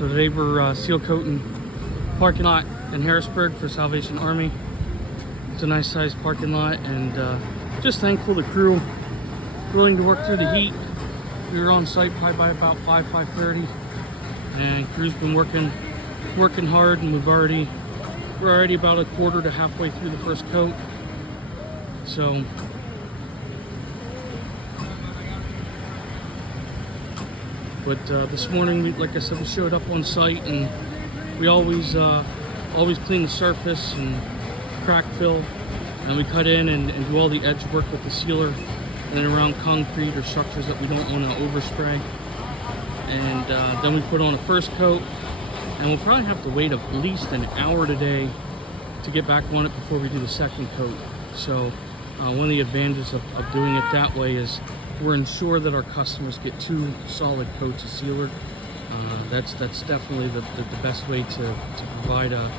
So today we're seal coating parking lot in Harrisburg for Salvation Army. It's a nice sized parking lot, and just thankful the crew willing to work through the heat. We were on site probably by about 5:30, and crew's been working hard, and we're already about a quarter to halfway through the first coat. So but this morning, like I said, we showed up on site, and we always clean the surface and crack fill, and we cut in and do all the edge work with the sealer and around concrete or structures that we don't want to overspray. And then we put on a first coat, and we'll probably have to wait at least an hour today to get back on it before we do the second coat. So one of the advantages of doing it that way is we're ensured that our customers get 2 solid coats of sealer. That's definitely the best way to provide a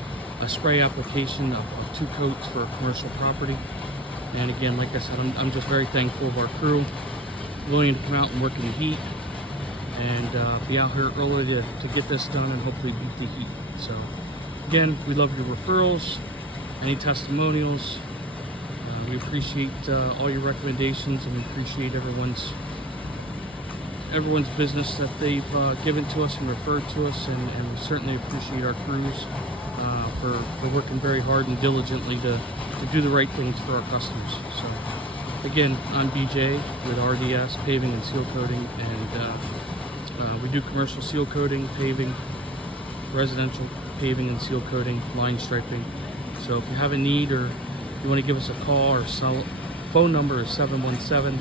spray application of 2 coats for a commercial property. And again, like I said, I'm just very thankful of our crew willing to come out and work in the heat and be out here early to get this done and hopefully beat the heat. So again, we love your referrals, any testimonials. We appreciate all your recommendations, and we appreciate everyone's business that they've given to us and referred to us, and we certainly appreciate our crews for working very hard and diligently to do the right things for our customers. So again, I'm BJ with RDS Paving and Seal Coating, and we do commercial seal coating, paving, residential paving and seal coating, line striping. So if you have a need or you want to give us a call, our phone number is 717-361-7095.